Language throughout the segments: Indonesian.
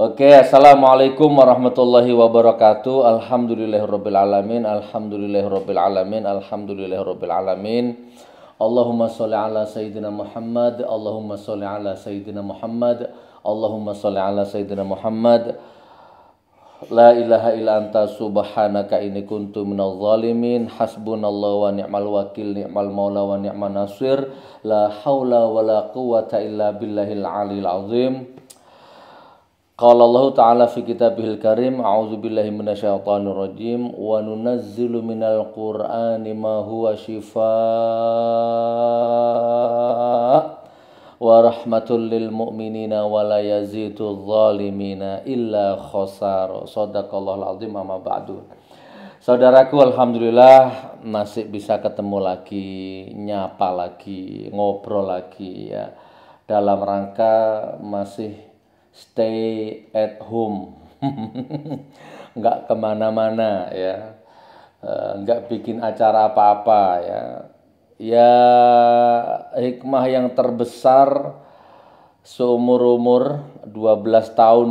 Oke, assalamualaikum warahmatullahi wabarakatuh. Alhamdulillahirabbil alamin, alhamdulillahirabbil alamin, alhamdulillahirabbil alamin. Allahumma sholli ala sayyidina Muhammad, Allahumma sholli ala sayyidina Muhammad, Allahumma sholli ala sayyidina Muhammad. La ilaha illa anta subhanaka inni kuntu minadh dhalimin. Hasbunallahu wa ni'mal wakil, ni'mal maula wa ni'man nasir. La haula wa la quwata illa billahil aliyil azim. Qala Allah Ta'ala fi kitabihil karim, a'udzu billahi minasyaitonir rajim, wa nunazzilu minal qur'ani ma huwa shifaa wa rahmatul lil mu'minina wa la yazidul zalimina illa khasar. Shadaqallahul azim, amma ba'du. Saudaraku, alhamdulillah masih bisa ketemu lagi, nyapa lagi, ngobrol lagi ya, dalam rangka masih stay at home. Nggak kemana-mana ya, nggak bikin acara apa-apa ya. Ya, hikmah yang terbesar seumur-umur 12 tahun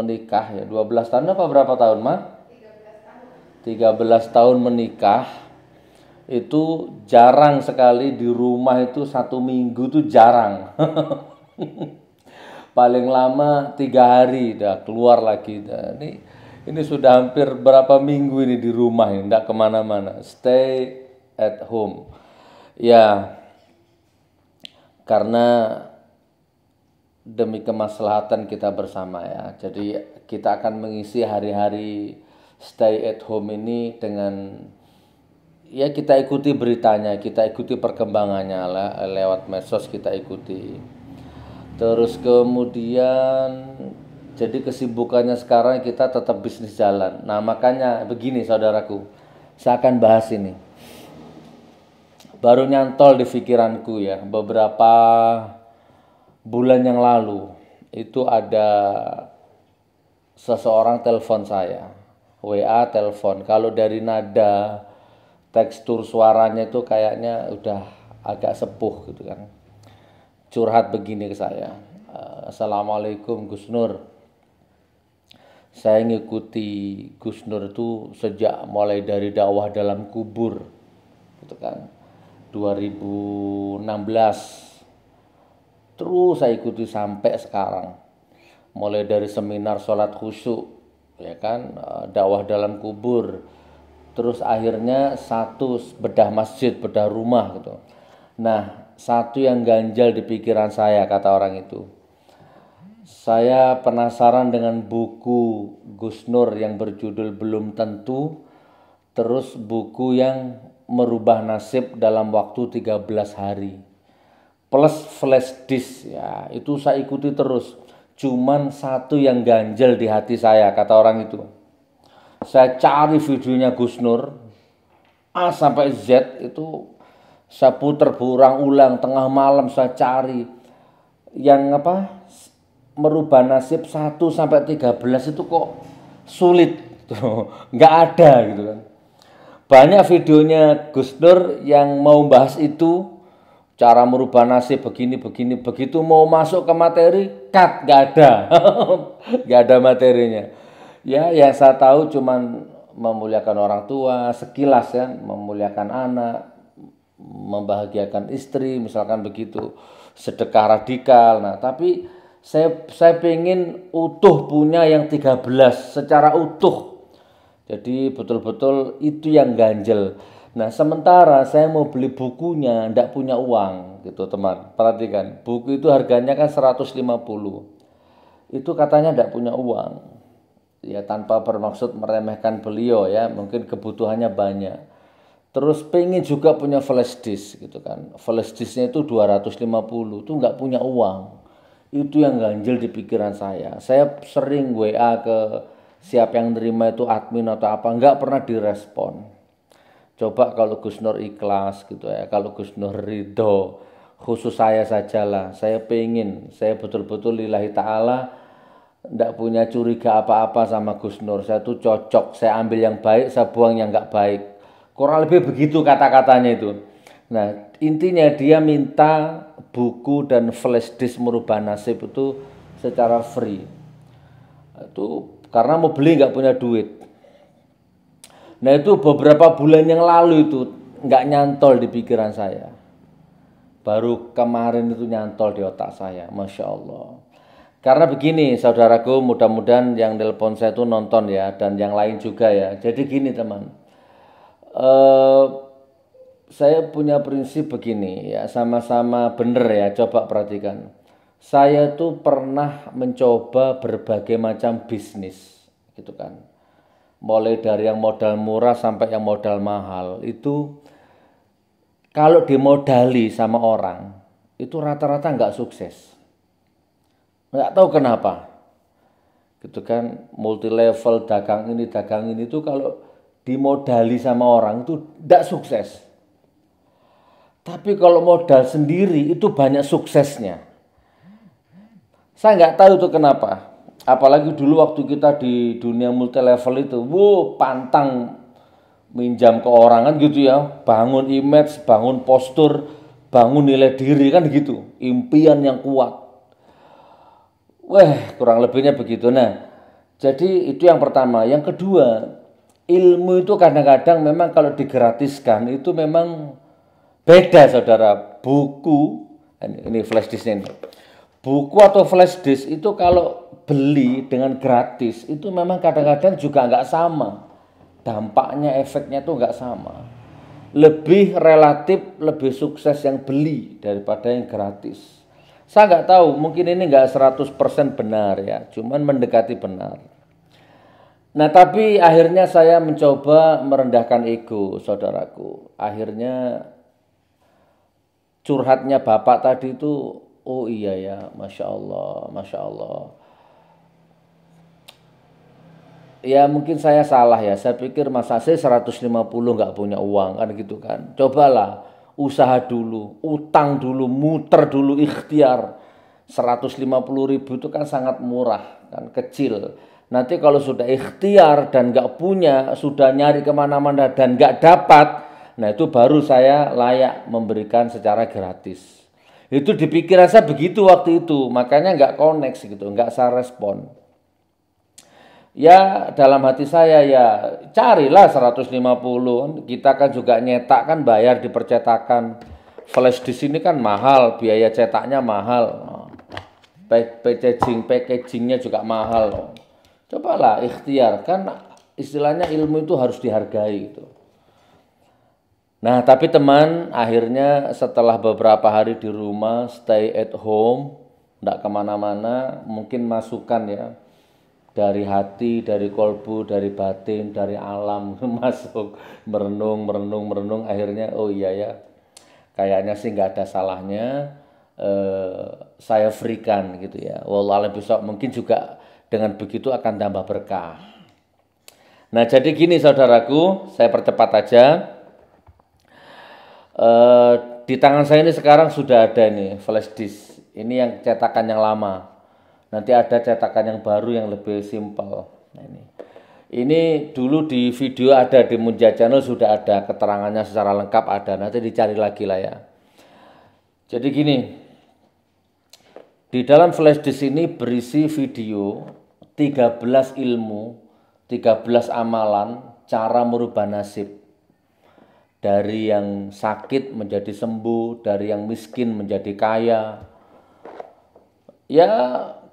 menikah ya. 12 tahun apa berapa tahun, Ma? 13 tahun menikah. Itu jarang sekali di rumah itu 1 minggu tuh jarang. Paling lama 3 hari dah keluar lagi dah. Ini sudah hampir berapa minggu ini di rumah ini, enggak kemana-mana, stay at home ya, karena demi kemaslahatan kita bersama ya. Jadi kita akan mengisi hari-hari stay at home ini dengan ya, kita ikuti beritanya, kita ikuti perkembangannya lewat medsos, kita ikuti. Terus kemudian jadi kesibukannya sekarang kita tetap bisnis jalan. Nah makanya begini saudaraku, saya akan bahas ini. Baru nyantol di pikiranku ya, beberapa bulan yang lalu itu ada seseorang telepon saya, WA telepon. Kalau dari nada tekstur suaranya itu kayaknya udah agak sepuh gitu kan. Curhat begini ke saya, Assalamualaikum Gus Nur, saya ngikuti Gus Nur itu sejak mulai dari dakwah dalam kubur gitu kan, 2016 terus saya ikuti sampai sekarang, mulai dari seminar sholat khusyuk ya kan, dakwah dalam kubur, terus akhirnya satu bedah masjid, bedah rumah gitu. Nah, satu yang ganjal di pikiran saya, kata orang itu, saya penasaran dengan buku Gus Nur yang berjudul Belum Tentu, terus buku yang merubah nasib dalam waktu 13 hari, plus flash disk ya, itu saya ikuti terus. Cuman satu yang ganjal di hati saya, kata orang itu. Saya cari videonya Gus Nur A sampai Z, itu saya putar berulang-ulang, tengah malam saya cari yang merubah nasib 1 sampai 13 itu kok sulit tuh, nggak ada gitu kan. Banyak videonya Gus Nur yang mau bahas itu, cara merubah nasib begini, begitu mau masuk ke materi, cut, nggak ada. Nggak ada materinya. Ya, yang saya tahu cuman memuliakan orang tua, sekilas ya, memuliakan anak, membahagiakan istri, misalkan begitu, sedekah radikal. Nah, tapi saya pengen utuh punya yang 13 secara utuh. Jadi betul-betul itu yang ganjel. Nah, sementara saya mau beli bukunya, ndak punya uang gitu, teman. Perhatikan, buku itu harganya kan 150. Itu katanya ndak punya uang. Ya, tanpa bermaksud meremehkan beliau ya, mungkin kebutuhannya banyak. Terus pengen juga punya flash disk gitu kan. Flash disknya itu 250, itu nggak punya uang. Itu yang ganjel di pikiran saya. Saya sering WA ke siapa yang nerima itu, admin atau apa, nggak pernah direspon. Coba kalau Gus Nur ikhlas gitu ya, kalau Gus Nur ridho, khusus saya sajalah. Saya pengen, saya betul-betul lillahi ta'ala, nggak punya curiga apa-apa sama Gus Nur. Saya tuh cocok, saya ambil yang baik, saya buang yang nggak baik. Kurang lebih begitu kata-katanya itu. Nah, intinya dia minta buku dan flash disk merubah nasib itu secara free. Itu karena mau beli nggak punya duit. Nah itu beberapa bulan yang lalu itu nggak nyantol di pikiran saya. Baru kemarin itu nyantol di otak saya, Masya Allah. Karena begini saudaraku, mudah-mudahan yang telepon saya itu nonton ya, dan yang lain juga ya. Jadi gini teman, saya punya prinsip begini ya, sama-sama bener ya, coba perhatikan. Saya tuh pernah mencoba berbagai macam bisnis gitu kan. Mulai dari yang modal murah sampai yang modal mahal. Itu kalau dimodali sama orang, itu rata-rata nggak sukses. Nggak tahu kenapa. Gitu kan, multi level dagang ini itu kalau dimodali sama orang itu nggak sukses. Tapi kalau modal sendiri itu banyak suksesnya. Saya nggak tahu itu kenapa. Apalagi dulu waktu kita di dunia multi level itu, pantang minjam ke orang kan gitu ya. Bangun image, bangun postur, bangun nilai diri kan gitu. Impian yang kuat. Kurang lebihnya begitu. Nah, jadi itu yang pertama. Yang kedua, ilmu itu kadang-kadang memang kalau digratiskan itu memang beda saudara. Buku, ini flash disknya ini. Buku atau flash disk itu kalau beli dengan gratis itu memang kadang-kadang juga nggak sama. Dampaknya, efeknya tuh nggak sama. Lebih relatif, lebih sukses yang beli daripada yang gratis. Saya nggak tahu, mungkin ini nggak 100% benar ya, cuman mendekati benar. Nah tapi akhirnya saya mencoba merendahkan ego saudaraku. Akhirnya curhatnya bapak tadi itu, oh iya ya, Masya Allah, Masya Allah. Ya mungkin saya salah ya, saya pikir masa saya 150 nggak punya uang kan gitu kan. Cobalah usaha dulu, utang dulu, muter dulu, ikhtiar. 150.000 itu kan sangat murah, kan kecil. Nanti kalau sudah ikhtiar dan nggak punya, sudah nyari kemana-mana dan nggak dapat, nah itu baru saya layak memberikan secara gratis. Itu di pikiran saya begitu waktu itu, makanya nggak connect gitu, nggak saya respon. Ya dalam hati saya ya carilah 150, kita kan juga nyetak kan bayar di percetakan. Flash di sini kan mahal, biaya cetaknya mahal. Packagingnya juga mahal. Cobalah ikhtiar, kan istilahnya ilmu itu harus dihargai gitu. Nah tapi teman, akhirnya setelah beberapa hari di rumah, stay at home, tidak kemana-mana, mungkin masukan ya, dari hati, dari kolbu, dari batin, dari alam, masuk, merenung, akhirnya oh iya ya, kayaknya sih nggak ada salahnya, saya freekan gitu ya, wallahualam besok mungkin juga dengan begitu akan tambah berkah. Nah jadi gini saudaraku, saya percepat aja. Di tangan saya ini sekarang sudah ada ini flash disk. Ini yang cetakan yang lama. Nanti ada cetakan yang baru yang lebih simpel. Nah, ini dulu di video ada di Munja Channel sudah ada keterangannya secara lengkap ada. Nanti dicari lagi lah ya. Jadi gini. Di dalam flash disk ini berisi video 13 ilmu, 13 amalan, cara merubah nasib. Dari yang sakit menjadi sembuh, dari yang miskin menjadi kaya. Ya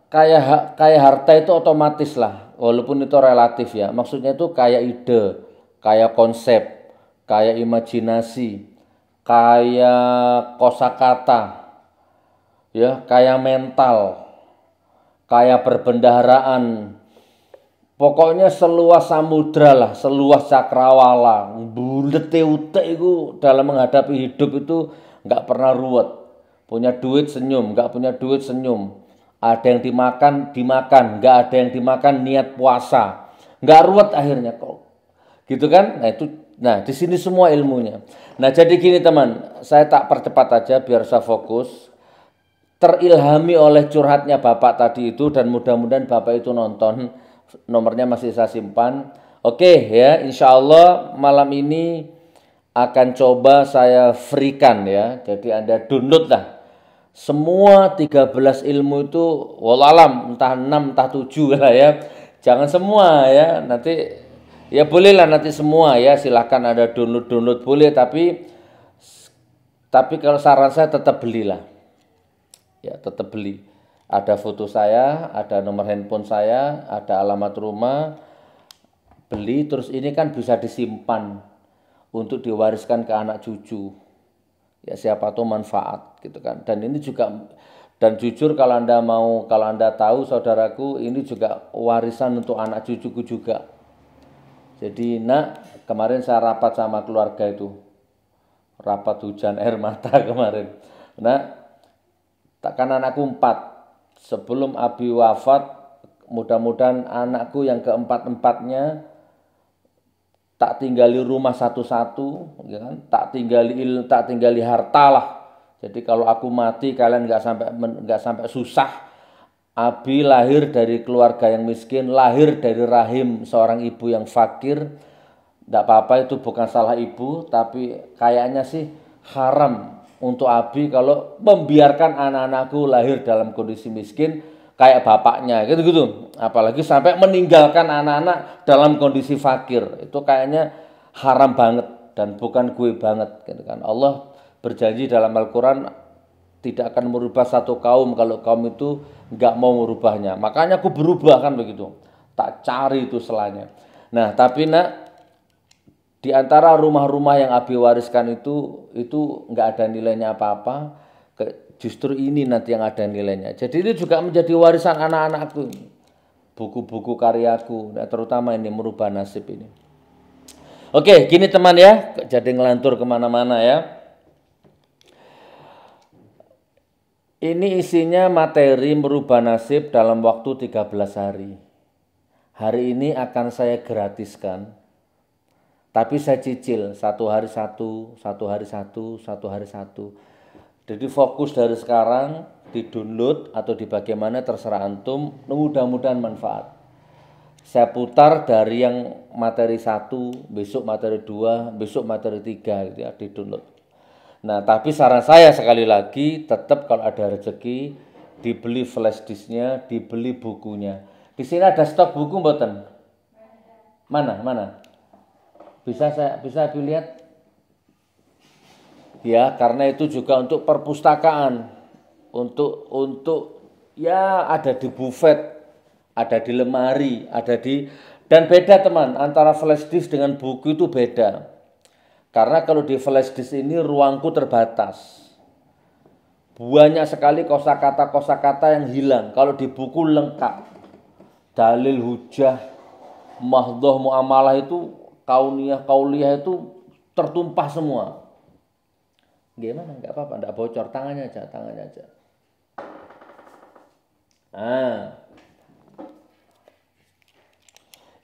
kayak harta itu otomatis lah, walaupun itu relatif ya. Maksudnya itu kayak ide, kayak konsep, kayak imajinasi, kayak kosakata, ya, kayak mental, kayak perbendaharaan. Pokoknya seluas samudra lah, seluas cakrawala. Bulet utek itu dalam menghadapi hidup itu nggak pernah ruwet. Punya duit senyum, nggak punya duit senyum. Ada yang dimakan, nggak ada yang dimakan niat puasa. Nggak ruwet akhirnya kok. Gitu kan? Nah di sini semua ilmunya. Nah jadi gini teman, saya tak percepat aja biar saya fokus. Terilhami oleh curhatnya bapak tadi itu dan mudah-mudahan bapak itu nonton. Nomornya masih saya simpan. Oke ya, insya Allah malam ini akan coba saya freekan ya. Jadi Anda download lah Semua 13 ilmu itu wallahualam entah 6 entah 7 lah ya. Jangan semua ya. Nanti ya bolehlah nanti semua ya. Silahkan ada download boleh tapi kalau saran saya tetap belilah. Ya, tetap beli. Ada foto saya, ada nomor handphone saya, ada alamat rumah. Beli terus ini kan bisa disimpan untuk diwariskan ke anak cucu. Ya siapa tahu manfaat gitu kan. Dan ini juga, dan jujur kalau Anda tahu saudaraku, ini juga warisan untuk anak cucuku juga. Jadi kemarin saya rapat sama keluarga itu, rapat hujan air mata kemarin. Takkan anakku 4, sebelum Abi wafat, mudah-mudahan anakku yang keempat-empatnya tak tinggali rumah satu-satu, ya kan? Tak tinggali harta lah. Jadi kalau aku mati kalian nggak sampai susah. Abi lahir dari keluarga yang miskin, lahir dari rahim seorang ibu yang fakir. Tidak apa-apa, itu bukan salah ibu, tapi kayaknya sih haram untuk Abi kalau membiarkan anak-anakku lahir dalam kondisi miskin kayak bapaknya gitu. Apalagi sampai meninggalkan anak-anak dalam kondisi fakir. Itu kayaknya haram banget dan bukan gue banget gitu kan. Allah berjanji dalam Al-Qur'an tidak akan merubah satu kaum kalau kaum itu nggak mau merubahnya. Makanya aku berubah kan begitu. Tak cari itu selanya. Nah, tapi di antara rumah-rumah yang Abi wariskan itu nggak ada nilainya apa-apa. Justru ini nanti yang ada nilainya. Jadi ini juga menjadi warisan anak-anakku. Buku-buku karyaku, terutama ini merubah nasib ini. Oke, gini teman ya, jadi ngelantur kemana-mana ya. Ini isinya materi merubah nasib dalam waktu 13 hari. Hari ini akan saya gratiskan. Tapi saya cicil, 1 hari 1, 1 hari 1, 1 hari 1. Jadi fokus dari sekarang di download atau di bagaimana terserah antum, mudah-mudahan manfaat. Saya putar dari yang materi 1, besok materi 2, besok materi 3 gitu ya, di download. Nah, tapi saran saya sekali lagi tetap kalau ada rezeki dibeli flash disknya, dibeli bukunya. Di sini ada stok buku mboten? Mana? Bisa dilihat? Ya, karena itu juga untuk perpustakaan, untuk ya ada di buffet, ada di lemari, dan beda teman, antara flash disk dengan buku itu beda. Karena kalau di flash disk ini ruangku terbatas. Banyak sekali kosakata yang hilang. Kalau di buku lengkap. Dalil, hujah, mahdhah, muamalah itu, kauliyah itu tertumpah semua. Gimana? Enggak apa-apa, enggak bocor, tangannya aja.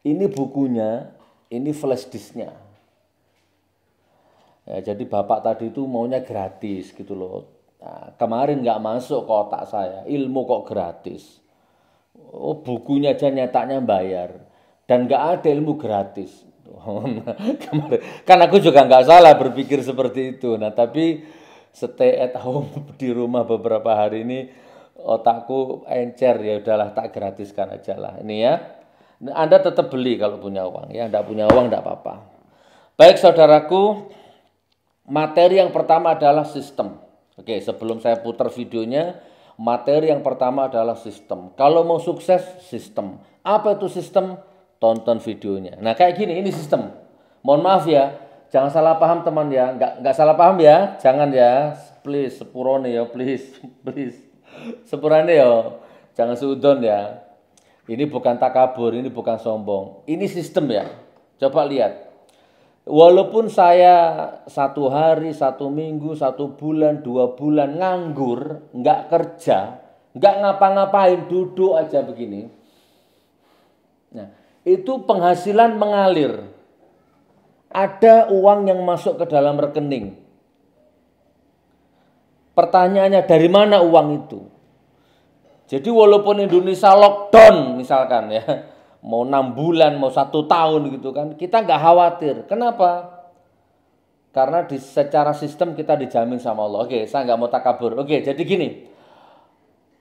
Ini bukunya, ini flash disknya. Ya, jadi bapak tadi itu maunya gratis gitu loh. Nah, kemarin nggak masuk ke otak saya, ilmu kok gratis. Oh, bukunya aja nyetaknya bayar. Dan nggak ada ilmu gratis. Kemarin, kan aku juga nggak salah berpikir seperti itu. Nah, tapi stay at home di rumah beberapa hari ini otakku encer, ya udahlah tak gratiskan aja lah. Ini ya. Anda tetap beli kalau punya uang ya. Enggak punya uang enggak apa-apa. Baik saudaraku, materi yang pertama adalah sistem. Oke, sebelum saya putar videonya, materi yang pertama adalah sistem. Kalau mau sukses, sistem. Apa itu sistem? Tonton videonya. Nah, kayak gini, ini sistem. Mohon maaf ya, jangan salah paham teman ya. Enggak salah paham ya, jangan ya. Please, sepurone ya, please. Sepurane ya. Jangan suudon ya. Ini bukan takabur, ini bukan sombong. Ini sistem ya. Coba lihat. Walaupun saya 1 hari, 1 minggu, 1 bulan, 2 bulan nganggur, nggak kerja, nggak ngapa-ngapain, duduk aja begini. Nah, itu penghasilan mengalir. Ada uang yang masuk ke dalam rekening. Pertanyaannya, dari mana uang itu? Jadi walaupun Indonesia lockdown misalkan ya, mau 6 bulan, mau 1 tahun gitu kan, kita nggak khawatir. Kenapa? Karena secara sistem kita dijamin sama Allah. Oke, saya nggak mau takabur. Oke, jadi gini.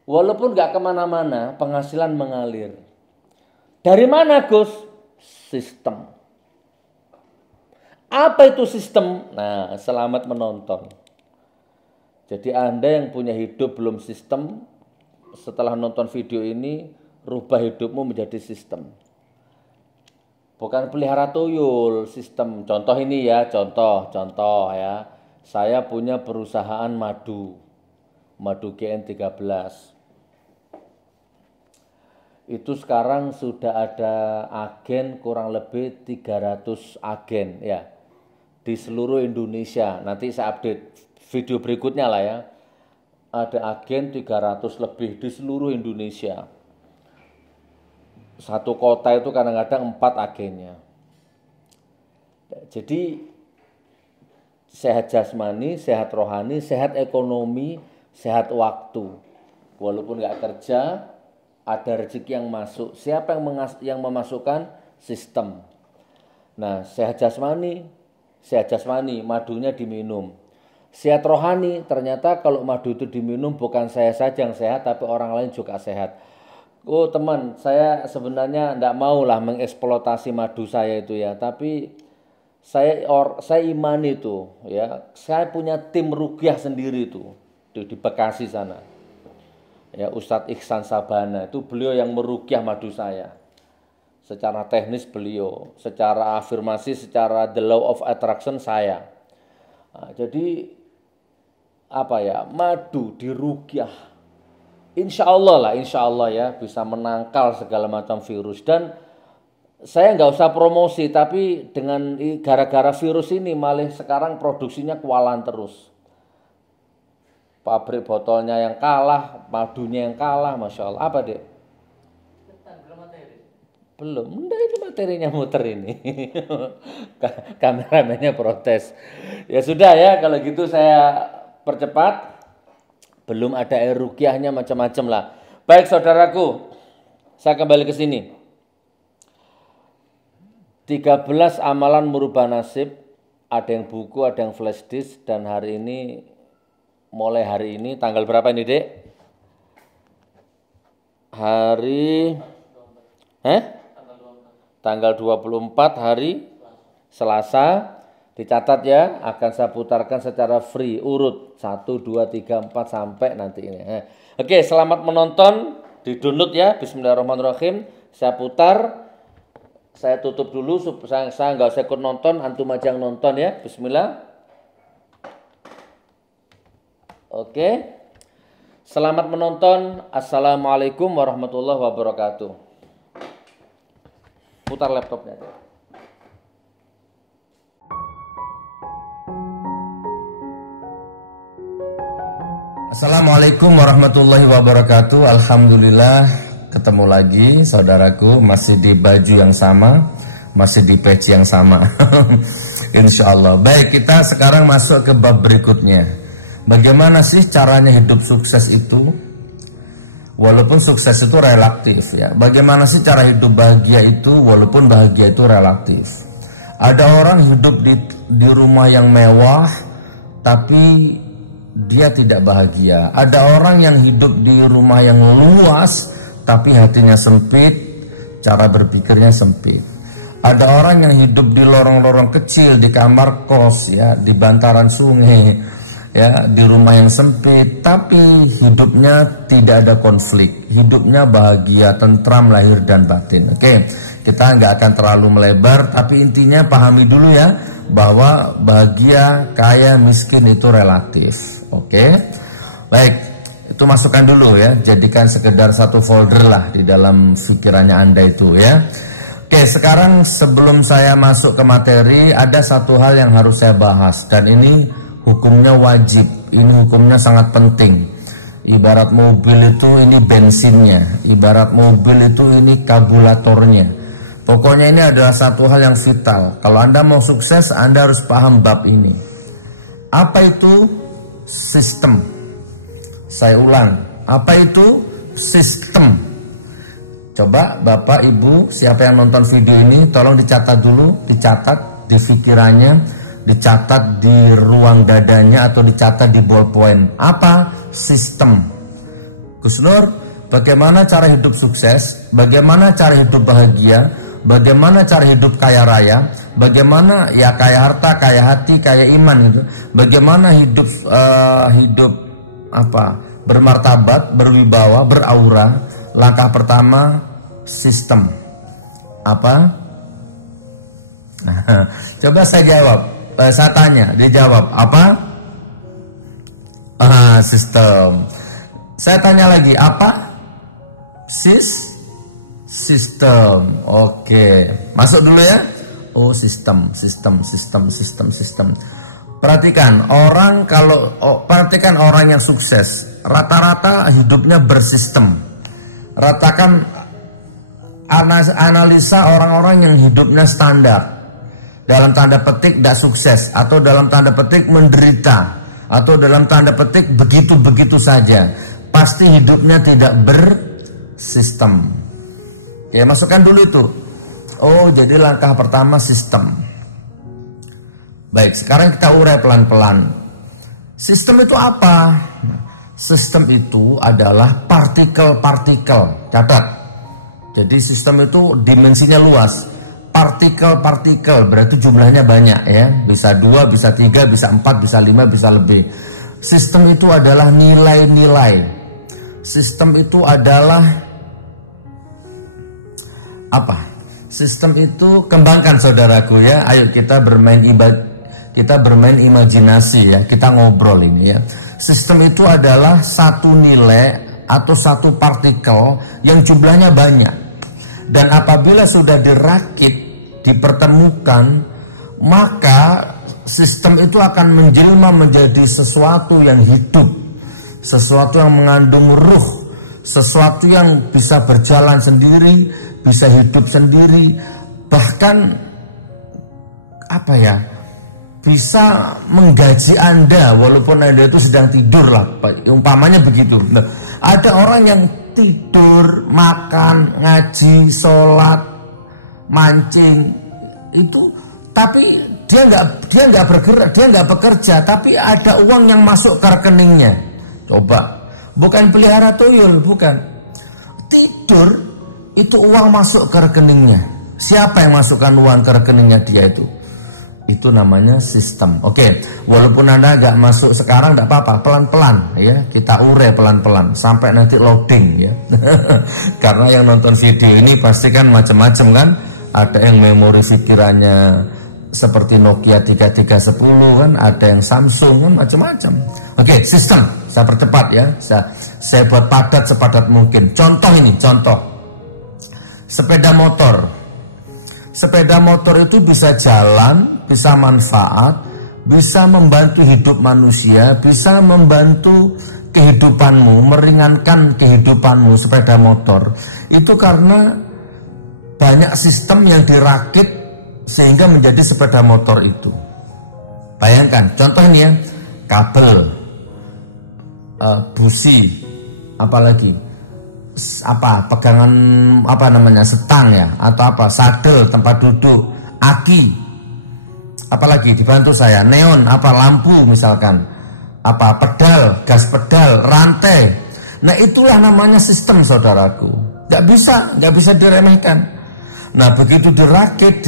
Walaupun nggak kemana-mana, penghasilan mengalir. Dari mana, Gus? Sistem. Apa itu sistem? Nah, selamat menonton. Jadi Anda yang punya hidup belum sistem, setelah nonton video ini, rubah hidupmu menjadi sistem. Bukan pelihara tuyul, sistem. Contoh ini ya, contoh ya. Saya punya perusahaan madu GN13. Itu sekarang sudah ada agen kurang lebih 300 agen ya di seluruh Indonesia. Nanti saya update video berikutnya lah ya. Ada agen 300 lebih di seluruh Indonesia. Satu kota itu kadang-kadang 4 agennya. Jadi sehat jasmani, sehat rohani, sehat ekonomi, sehat waktu. Walaupun nggak kerja, ada rezeki yang masuk. Siapa yang memasukkan? Sistem. Nah, sehat jasmani, madunya diminum. Sehat rohani, ternyata kalau madu itu diminum bukan saya saja yang sehat, tapi orang lain juga sehat. Oh teman, saya sebenarnya tidak mau lah mengeksploitasi madu saya itu ya, tapi saya imani itu ya, saya punya tim ruqyah sendiri itu di Bekasi sana. Ya, Ustadz Ihsan Sabana itu beliau yang meruqyah madu saya. Secara teknis beliau, secara afirmasi, secara the law of attraction saya. Nah, jadi apa ya, madu diruqyah. Insya Allah ya bisa menangkal segala macam virus. Dan saya nggak usah promosi, tapi dengan gara-gara virus ini malah sekarang produksinya kualan terus. Pabrik botolnya yang kalah, madunya yang kalah, Masya Allah. Apa dek? Belum, enggak, ini materinya muter ini. Kameramennya protes. Ya sudah ya, kalau gitu saya percepat. Belum ada air ruqyahnya, macam-macam lah. Baik saudaraku, saya kembali ke sini. 13 amalan merubah nasib. Ada yang buku, ada yang flash disk. Dan hari ini, mulai hari ini, tanggal berapa ini dek? Tanggal 24 hari Selasa. Dicatat ya, akan saya putarkan secara free, urut 1, 2, 3, 4 sampai nanti ini. Oke, selamat menonton, di-download ya, bismillahirrahmanirrahim. Saya putar, saya tutup dulu, saya nggak usah ikut nonton, antum aja yang nonton ya, bismillah. Oke, selamat menonton, assalamualaikum warahmatullahi wabarakatuh. Putar laptopnya. Assalamualaikum warahmatullahi wabarakatuh. Alhamdulillah ketemu lagi saudaraku, masih di baju yang sama, masih di peci yang sama. Insya Allah. Baik, kita sekarang masuk ke bab berikutnya. Bagaimana sih caranya hidup sukses itu? Walaupun sukses itu relatif ya. Bagaimana sih cara hidup bahagia itu? Walaupun bahagia itu relatif. Ada orang hidup di rumah yang mewah, tapi dia tidak bahagia. Ada orang yang hidup di rumah yang luas tapi hatinya sempit, cara berpikirnya sempit. Ada orang yang hidup di lorong-lorong kecil, di kamar kos ya, di bantaran sungai ya, di rumah yang sempit, tapi hidupnya tidak ada konflik, hidupnya bahagia, tentram lahir dan batin. Oke, kita nggak akan terlalu melebar, tapi intinya pahami dulu ya, bahwa bahagia, kaya, miskin itu relatif. Oke, baik, itu masukkan dulu ya, jadikan sekedar satu folder lah di dalam pikirannya Anda itu ya. Oke, sekarang sebelum saya masuk ke materi, ada satu hal yang harus saya bahas, dan ini hukumnya wajib, ini hukumnya sangat penting. Ibarat mobil itu ini bensinnya, ibarat mobil itu ini karburatornya. Pokoknya ini adalah satu hal yang vital. Kalau Anda mau sukses, Anda harus paham bab ini. Apa itu sistem? Saya ulang, apa itu sistem? Coba Bapak Ibu, siapa yang nonton video ini, tolong dicatat dulu, dicatat di pikirannya. dicatat di ruang dadanya atau dicatat di ballpoint. Apa? Sistem. Gus Nur, bagaimana cara hidup sukses? Bagaimana cara hidup bahagia? Bagaimana cara hidup kaya raya? Bagaimana ya kaya harta, kaya hati, kaya iman gitu? Bagaimana hidup bermartabat, berwibawa, beraura? Langkah pertama sistem. Apa? Coba saya jawab. Saya tanya, dia jawab apa? Sistem. Saya tanya lagi, apa? Sistem. Oke, masuk dulu ya. Oh, sistem. Perhatikan perhatikan orang yang sukses, rata-rata hidupnya bersistem. Ratakan analisa orang-orang yang hidupnya standar, dalam tanda petik tidak sukses, atau dalam tanda petik menderita, atau dalam tanda petik begitu-begitu saja. Pasti hidupnya tidak bersistem. Ya, masukkan dulu itu. Oh, jadi langkah pertama sistem. Baik, sekarang kita urai pelan-pelan. Sistem itu apa? Sistem itu adalah partikel-partikel. Catat. Jadi sistem itu dimensinya luas. Partikel-partikel berarti jumlahnya banyak ya. Bisa 2, bisa 3, bisa 4, bisa 5, bisa lebih. Sistem itu adalah nilai-nilai. Sistem itu adalah apa? Sistem itu kembangkan saudaraku ya. Ayo kita bermain imajinasi ya. Kita ngobrol ini ya. Sistem itu adalah satu nilai atau satu partikel yang jumlahnya banyak. Dan apabila sudah dirakit, dipertemukan, maka sistem itu akan menjelma menjadi sesuatu yang hidup, sesuatu yang mengandung ruh, sesuatu yang bisa berjalan sendiri, bisa hidup sendiri, bahkan bisa menggaji Anda walaupun Anda itu sedang tidur lah, umpamanya begitu. Nah, ada orang yang tidur, makan, ngaji, sholat, mancing itu, tapi dia nggak bergerak, dia nggak bekerja, tapi ada uang yang masuk ke rekeningnya. Coba, bukan pelihara tuyul, bukan. Tidur itu uang masuk ke rekeningnya. Siapa yang masukkan uang ke rekeningnya dia itu? Itu namanya sistem. Oke, walaupun Anda nggak masuk sekarang nggak apa-apa, pelan-pelan ya, kita urai pelan-pelan sampai nanti loading ya. Karena yang nonton video ini pasti kan macam-macam kan, ada yang memori pikirannya seperti Nokia 3310 kan, ada yang Samsung kan, macam-macam. Oke, sistem. Saya percepat ya, saya buat padat sepadat mungkin. Contoh ini, contoh sepeda motor. Sepeda motor itu bisa jalan, bisa manfaat, bisa membantu hidup manusia, bisa membantu kehidupanmu, meringankan kehidupanmu. Sepeda motor itu karena banyak sistem yang dirakit sehingga menjadi sepeda motor itu. Bayangkan, contoh ini ya, kabel, busi, apalagi pegangan setang ya, atau sadel tempat duduk, aki, apalagi dibantu saya, neon, lampu misalkan, pedal, gas pedal, rantai. Nah, itulah namanya sistem saudaraku. Nggak bisa diremehkan. Nah, begitu dirakit,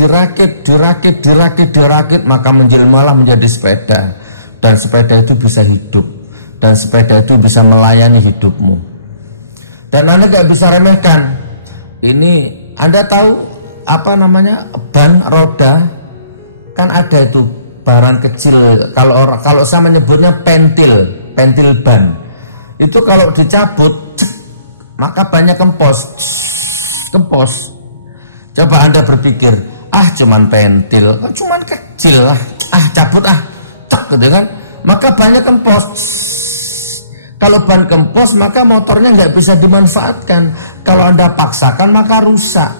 maka menjelmalah menjadi sepeda, dan sepeda itu bisa hidup, dan sepeda itu bisa melayani hidupmu. Dan Anda gak bisa remehkan. Ini Anda tahu ban roda kan ada itu barang kecil. Kalau saya menyebutnya pentil ban. Itu kalau dicabut, maka banyak kempos. Coba Anda berpikir, cuman pentil, cuman kecil lah, cabut cek gitu kan. Maka banyak kempos. Kalau ban kempos, maka motornya nggak bisa dimanfaatkan. Kalau Anda paksakan, maka rusak.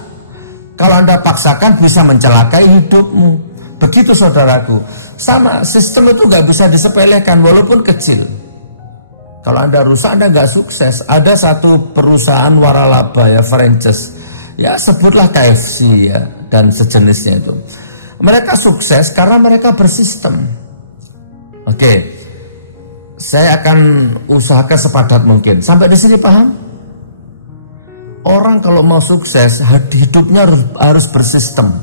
Kalau Anda paksakan, bisa mencelakai hidupmu. Begitu saudaraku. Sama, sistem itu nggak bisa disepelekan walaupun kecil. Kalau Anda rusak, Anda nggak sukses. Ada satu perusahaan waralaba ya, franchise. Ya sebutlah KFC ya, dan sejenisnya itu. Mereka sukses karena mereka bersistem. Oke, saya akan usahakan sepadat mungkin. Sampai di sini paham? Orang kalau mau sukses, hidupnya harus bersistem.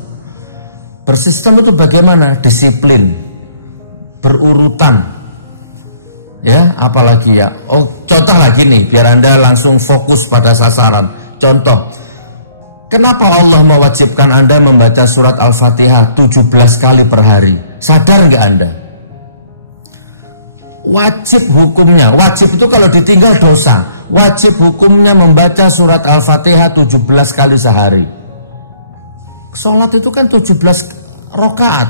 Bersistem itu bagaimana? Disiplin, berurutan. Ya, apalagi ya. Oh, contoh lagi nih, biar Anda langsung fokus pada sasaran. Contoh, kenapa Allah mewajibkan Anda membaca surat Al-Fatihah 17 kali per hari? Sadar nggak Anda? Wajib hukumnya, wajib itu kalau ditinggal dosa. Wajib hukumnya membaca surat Al-Fatihah 17 kali sehari. Sholat itu kan 17 rakaat,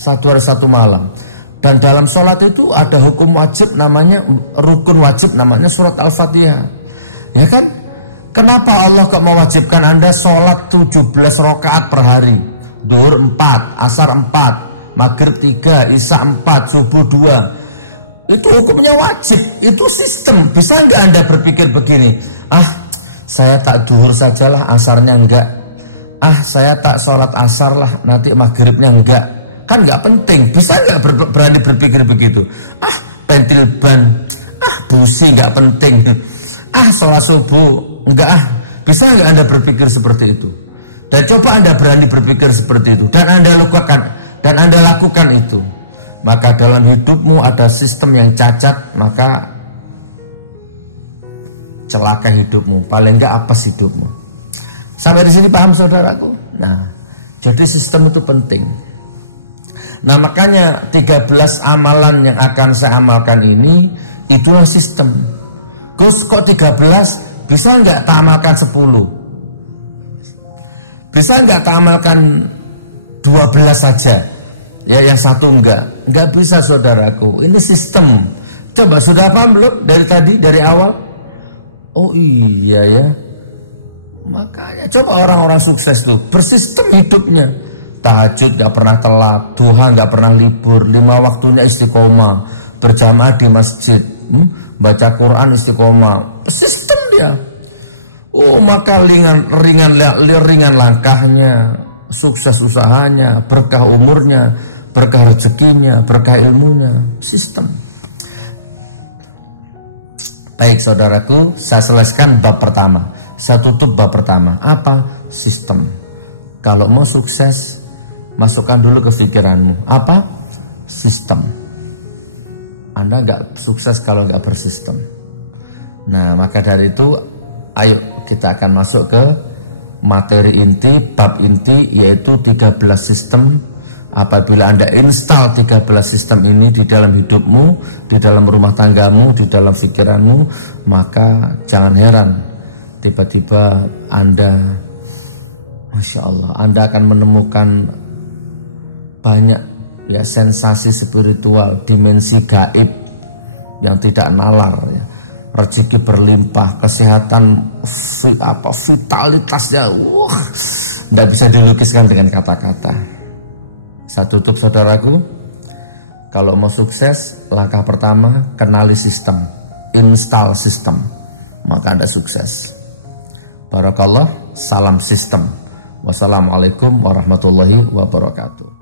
satu hari satu malam. Dan dalam sholat itu ada hukum wajib namanya, rukun wajib namanya surat Al-Fatihah. Ya kan? Kenapa Allah kok mewajibkan Anda sholat 17 rakaat per hari? Duhur 4, asar 4, maghrib 3, isya 4, subuh 2. Itu hukumnya wajib, itu sistem. Bisa nggak Anda berpikir begini, saya tak duhur sajalah, asarnya enggak. Saya tak sholat asar lah, nanti maghribnya enggak. Kan nggak penting. Bisa nggak berani berpikir begitu? Pentil ban, busi nggak penting. Sholat subuh enggak. Bisa nggak Anda berpikir seperti itu? Dan coba Anda berani berpikir seperti itu, dan Anda lakukan itu. Maka dalam hidupmu ada sistem yang cacat, maka celaka hidupmu, paling enggak apes hidupmu. Sampai di sini paham saudaraku? Nah, jadi sistem itu penting. Nah, makanya 13 amalan yang akan saya amalkan ini, itulah sistem. Gus, kok 13? Bisa enggak tak amalkan 10? Bisa enggak tak amalkan 12 saja? Ya, yang satu enggak bisa saudaraku. Ini sistem. Coba sudah paham belum dari tadi, dari awal? Oh iya ya. Makanya coba orang-orang sukses tuh bersistem hidupnya. Tahajud enggak pernah telat, duha enggak pernah libur, 5 waktunya istiqomah, berjamaah di masjid, baca Quran istiqomah. Sistem dia. Oh, maka ringan langkahnya, sukses usahanya, berkah umurnya, berkah rezekinya, berkah ilmunya. Sistem. Baik saudaraku, saya selesaikan bab pertama. Saya tutup bab pertama. Apa? Sistem. Kalau mau sukses, masukkan dulu ke pikiranmu. Apa? Sistem. Anda gak sukses kalau gak bersistem. Nah, maka dari itu, ayo kita akan masuk ke materi inti, bab inti, yaitu 13 sistem. Apabila Anda install 13 sistem ini di dalam hidupmu, di dalam rumah tanggamu, di dalam pikiranmu, maka jangan heran tiba-tiba Anda, Masya Allah, Anda akan menemukan banyak ya sensasi spiritual, dimensi gaib yang tidak nalar ya. Rezeki berlimpah, kesehatan, vitalitasnya, tidak bisa dilukiskan dengan kata-kata. Saya tutup saudaraku, kalau mau sukses, langkah pertama kenali sistem, install sistem, maka Anda sukses. Barakallah, salam sistem. Wassalamualaikum warahmatullahi wabarakatuh.